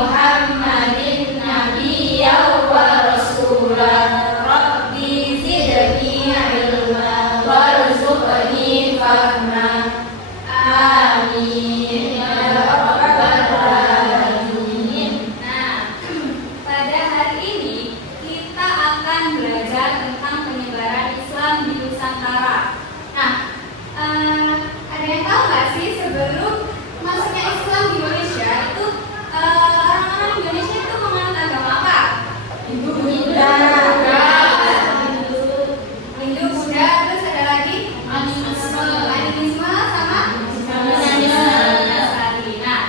Muhammadin nabiyyan wa rasulan rabbi zidni ilma warzuqni fahma amin ya rabbal alamin. Nah, pada hari ini kita akan belajar tentang penyebaran Islam di Nusantara. Nah, ada yang tahu nggak sih sebelum masuknya Islam di Indonesia itu orang-orang Indonesia itu menganut agama apa? Hindu, Buddha, terus ada lagi animisme sama Nasrani. Nah,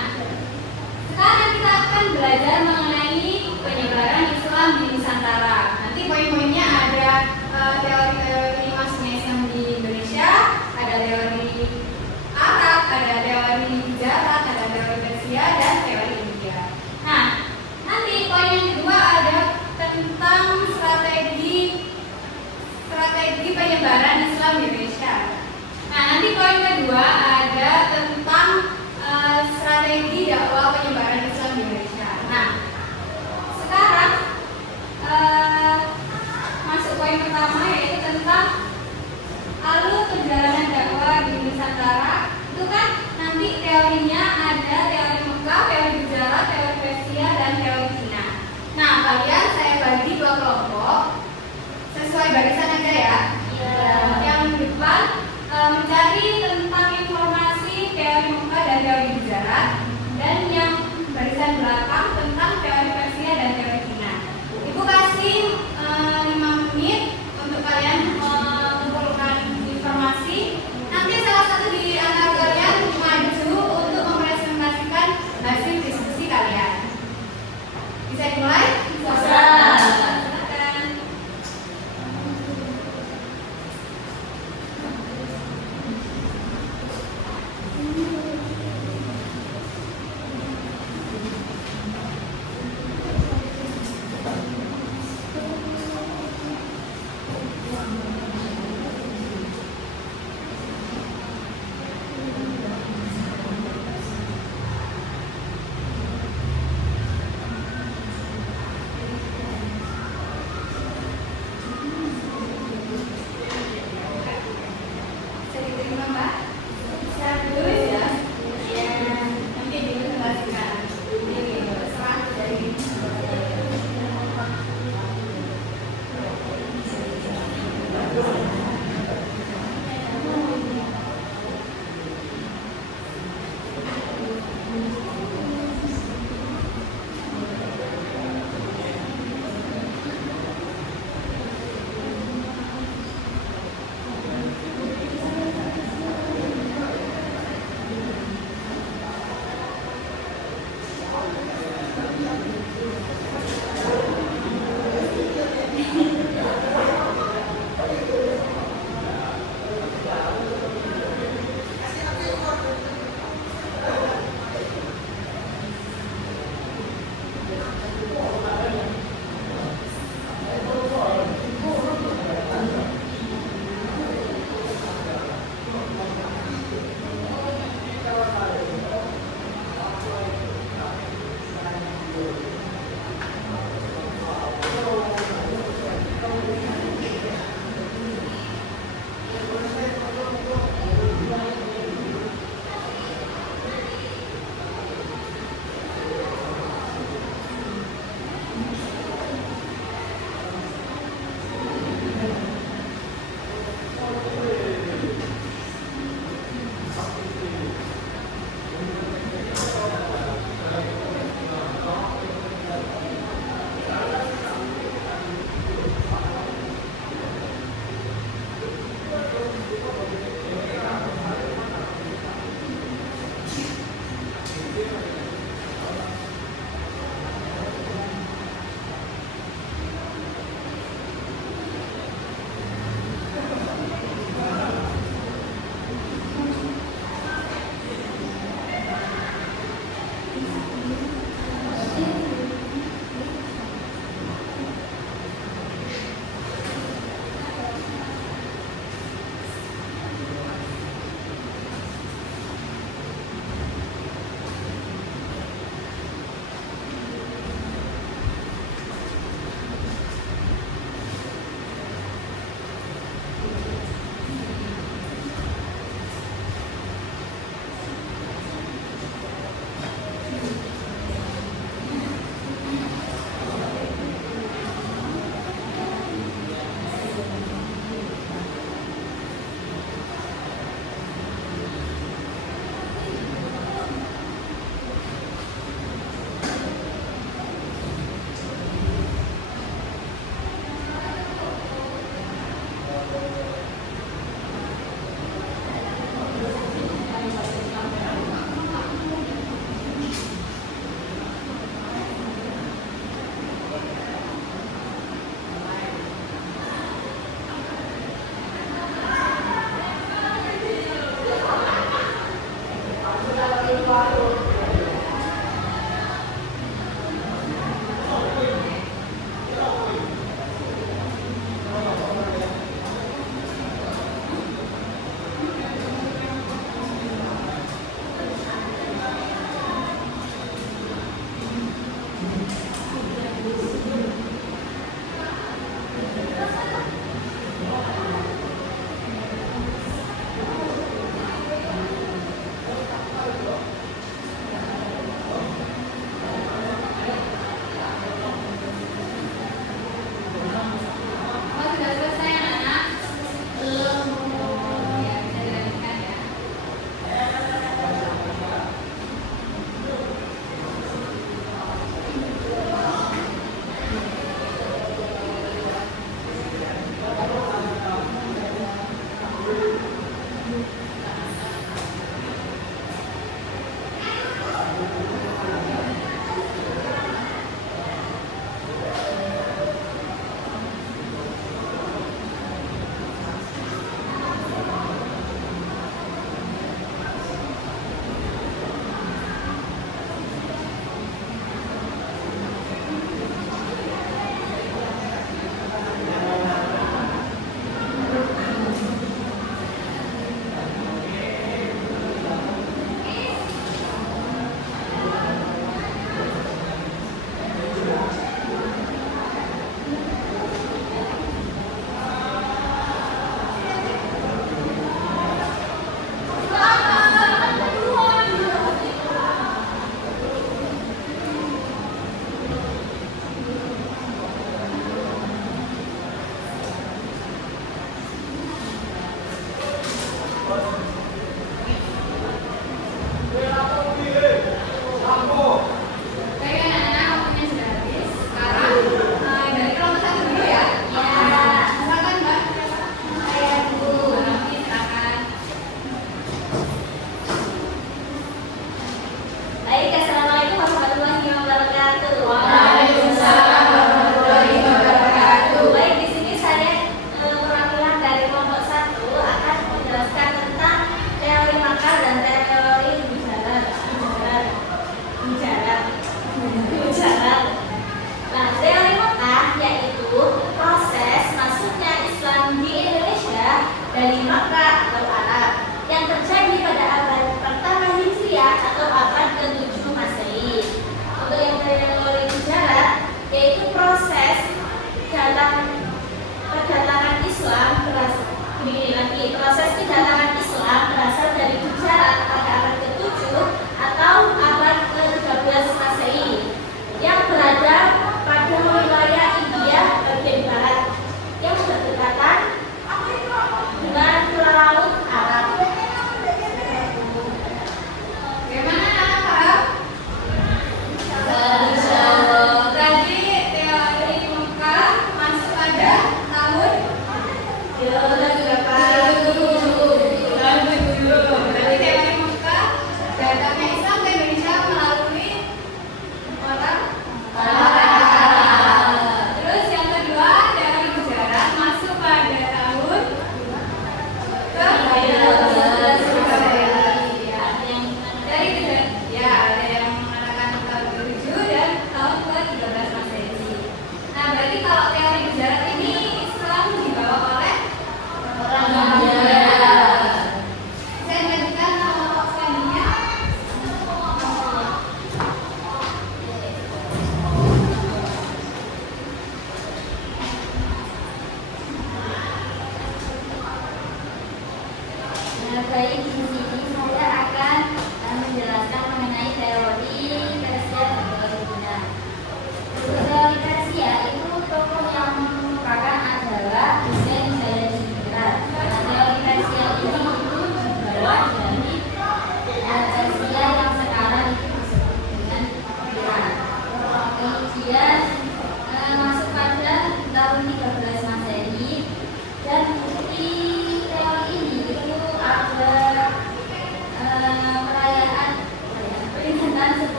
sekarang kita akan belajar mengenai penyebaran Islam di Nusantara. Nanti poin-poinnya ada teori-teori masuknya Islam di Indonesia, ada teori Arab, ada teori Gujarat, ada teori Persia, dan teori India. Nah, nanti poin yang kedua ada tentang strategi penyebaran Islam di Indonesia. Nah, nanti poin kedua ada tentang strategi dakwah penyebaran Islam di Indonesia. Nah, sekarang masuk poin pertama yaitu tentang alur perjalanan dakwah di Nusantara. Itu kan nanti teorinya ada teori Mekah, teori Gujarat, teori Persia, dan teori Cina. Nah, kalian saya bagi dua kelompok sesuai barisan aja ya. Yang depan mencari tentang informasi teori Mekah dan teori Gujarat, dan yang barisan belakang tentang teori Persia dan teori Cina. Ibu kasih 5 menit untuk kalian mengumpulkan informasi. Nanti salah satu di antara kalian maju untuk mempresentasikan hasil diskusi kalian. Bisa dimulai? Silakan.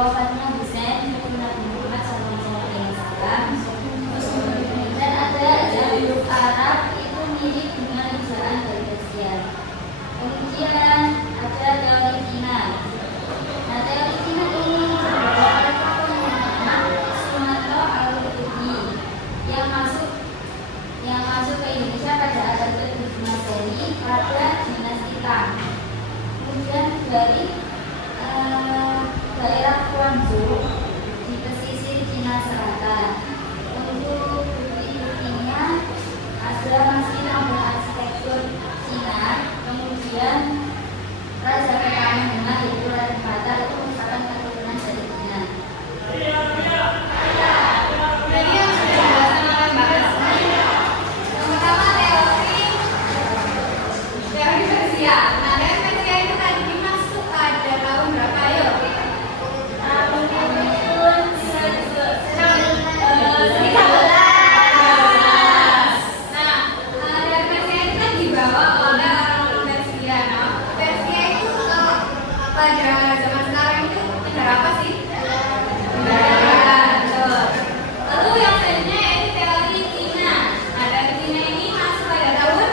wafatnya Husain bin Nabi Muhammad SAW. Dan ada jalur Arab itu mirip dengan ejaan dari Persia. Kemudian ada teori Cina. Nah, teori Cina ini Sumatera al-Qutbi yang masuk ke Indonesia pada abad ke-7 Masehi pada dinasti Tang. Kemudian dari daerah Guangzhou di pesisir Cina Selatan. Untuk bukti-buktinya ada masih arsitektur Cina. Kemudian Raja pertama Demak yaitu Raden Fata itu merupakan keturunan dari Cina. Jadi yang sudah dijelaskan oleh Mbak Asmi, yang pertama teori Persia. Nah, teori Persia itu tadi dimasuk pada tahun berapa ya? Tahun 13. Nah, teori Persia itu kan dibawa oleh orang-orang Persia. Nah, Persia itu kalau pada zaman sekarang itu negara apa sih? Negara. Lalu yang selanjutnya yaitu teori Cina. Nah, teori Cina ini masuk pada tahun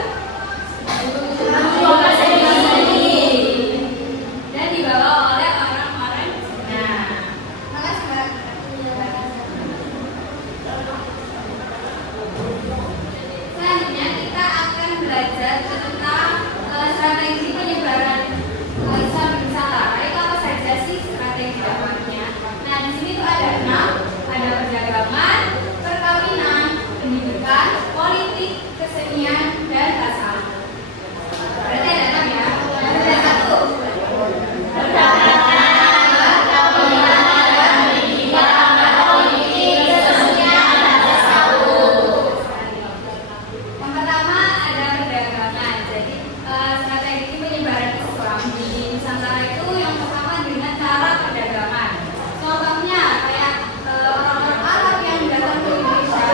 dan dibawa oleh orang-orang Cina. Makasih Mbak. Selanjutnya kita akan belajar tentang strategi penyebaran Islam di Nusantara. Itu apa saja sih strategi dakwahnya? Nah, di sini tuh ada 6, ada perdagangan, perkawinan, pendidikan, politik, kesenian, dan bahasa. Berarti ada 6 ya. Ada 1. Yang pertama ada perdagangan. Jadi strategi penyebaran Islam di Nusantara itu yang pertama dengan cara perdagangan. Contohnya kayak orang-orang Arab yang datang ke Indonesia,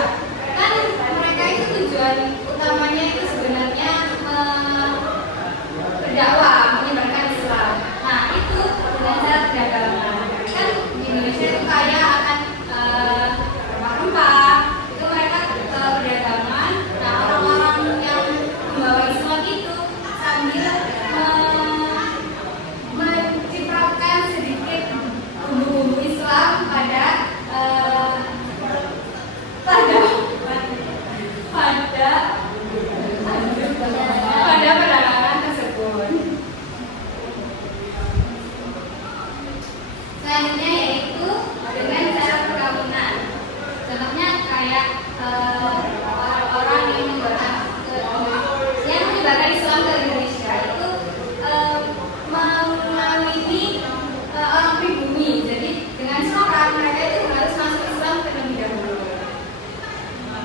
kan mereka itu tujuan utamanya itu sebenarnya berdakwah, menyebarkan Islam. Nah, itu dengan cara perdagangan. Kan di Indonesia itu kaya akan rempah-rempah. Itu mereka perdagangan. Nah, orang-orang yang membawa Islam itu sambil mencitrakan sedikit bumbu-bumbu Islam pada perdagangan tersebut. Selanjutnya yaitu dengan cara perkawinan. Contohnya kayak orang-orang yang menyebarkan Islam ke Indonesia itu mengawini orang pribumi. Jadi dengan syarat mereka itu harus masuk Islam terlebih dahulu.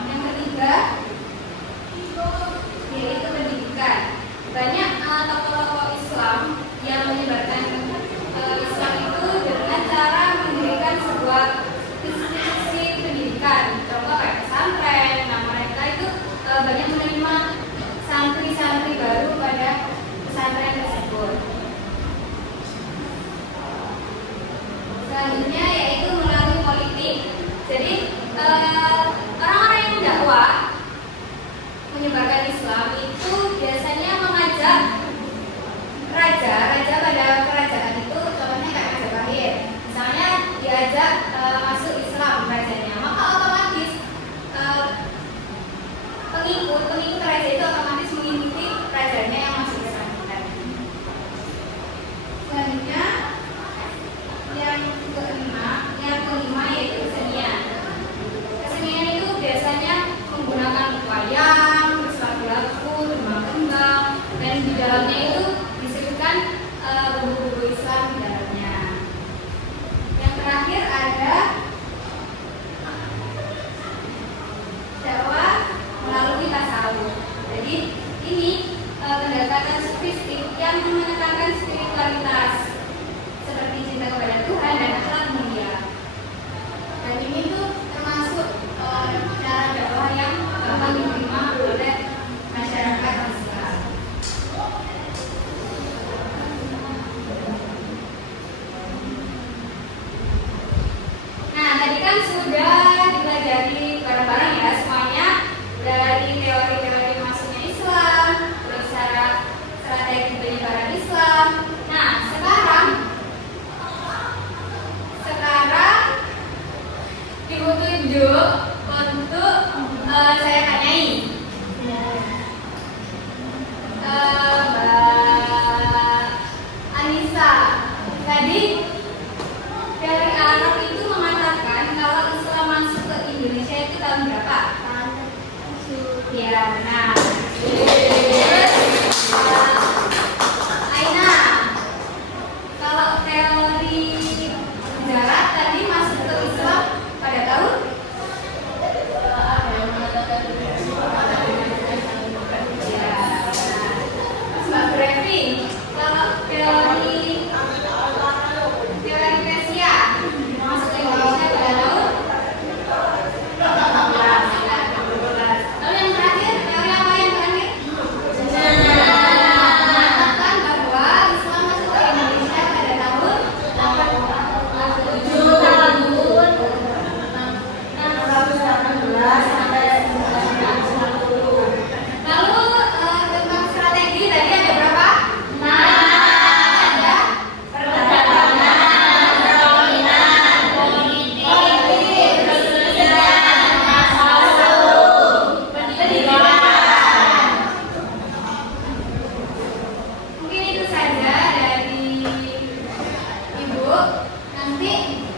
Yang ketiga yaitu pendidikan. Banyak tokoh-tokoh Islam yang menyebarkan Islam itu dengan cara mendirikan sebuah institusi pendidikan. Contoh kayak pesantren. Nah, mereka itu banyak menerima santri-santri baru pada pesantren tersebut. Selanjutnya yaitu melalui politik. Jadi orang-orang yang dakwah menyebarkan Islam itu biasanya mengajak raja pada kerajaan itu, contohnya kayak Majapahit. Misalnya diajak masuk Islam rajanya, maka otomatis pengikut raja itu otomatis mengikuti rajanya yang masuk Islam tadi. Selanjutnya yang kelima yaitu kesenian. Nanti